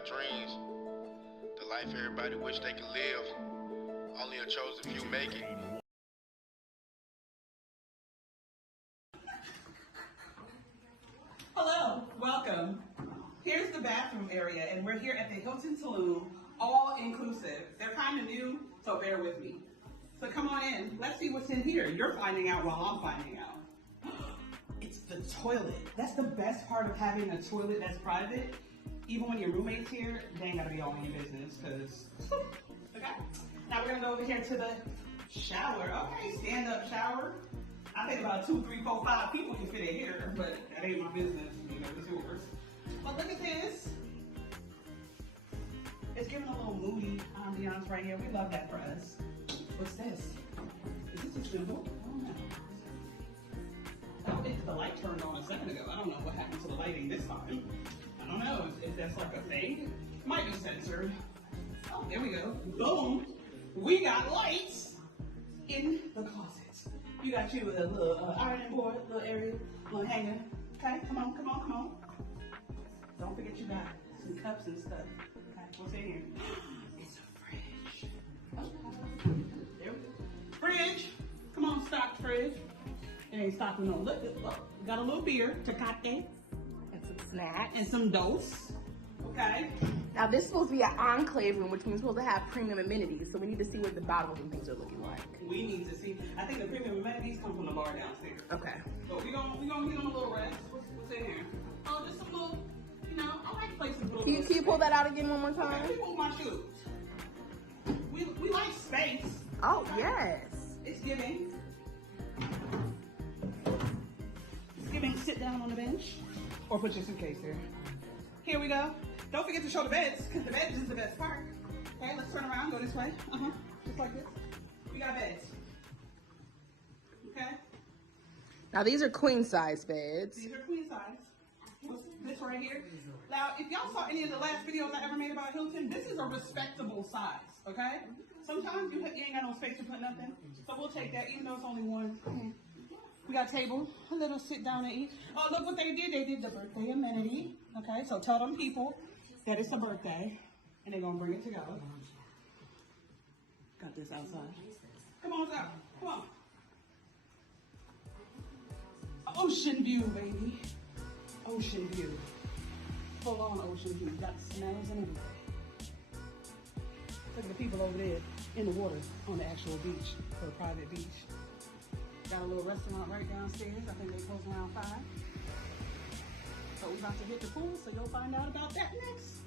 their dreams, the life everybody wish they could live. Only a chosen few make it. Hello, welcome. Here's the bathroom area, and we're here at the Hilton Tulum, all inclusive. They're kind of new, so bear with me. So come on in. Let's see what's in here. You're finding out while I'm finding out. It's the toilet. That's the best part of having a toilet that's private. Even when your roommate's here, they ain't gotta be all in your business, because, okay. Now we're gonna go over here to the shower. Okay, stand up shower. I think about 2, 3, 4, 5 people can fit in here, but that ain't my business, you know, it's yours. But look at this. It's giving a little moody ambiance right here. We love that for us. What's this? Is this a symbol? I don't know. Oh, the light turned on a second ago. I don't know what happened to the lighting this time. I don't know if that's like a thing. Might be censored. Oh, there we go. Boom. We got lights in the closet. You got you with a little ironing board, little area, little hanger. Okay, come on, come on, come on. Don't forget you got some cups and stuff. Okay, what's in here? It's a fridge. Okay. There we go. Fridge. Come on, stocked fridge. It ain't stopping no. Look, got a little beer, Tecate. And some snacks. And some dose. Okay. Now this is supposed to be an Enclave room, which means we're supposed to have premium amenities. So we need to see what the bottles and things are looking like. We need to see. I think the premium amenities come from the bar downstairs. Okay. So we gonna get on a little rest. What's in here? Oh, just some little, you know, I like places with a little. Can you pull that out again one more time? Okay, let me move my shoes. We like space. Oh, okay. yes. It's giving. It's giving sit down on the bench. Or put your suitcase there. Here we go. Don't forget to show the beds, because the beds is the best part. Okay, let's turn around, go this way. Just like this. We got beds. Okay? Now these are queen size beds. These are queen size. What's this right here? Now, if y'all saw any of the last videos I ever made about Hilton, this is a respectable size, okay? Sometimes you ain't got no space to put nothing, so we'll take that, even though it's only one. We got a table, a little sit down and eat. Oh, look what they did. They did the birthday amenity, okay? So tell them people that it's a birthday, and they're gonna bring it together. Got this outside. Come on, out. Come on. Ocean view, baby. Ocean view. Full on ocean view. Got smells and everything. Look at the people over there in the water on the actual beach, or a private beach. Got a little restaurant right downstairs. I think they close around 5. So we're about to hit the pool, so you'll find out about that next.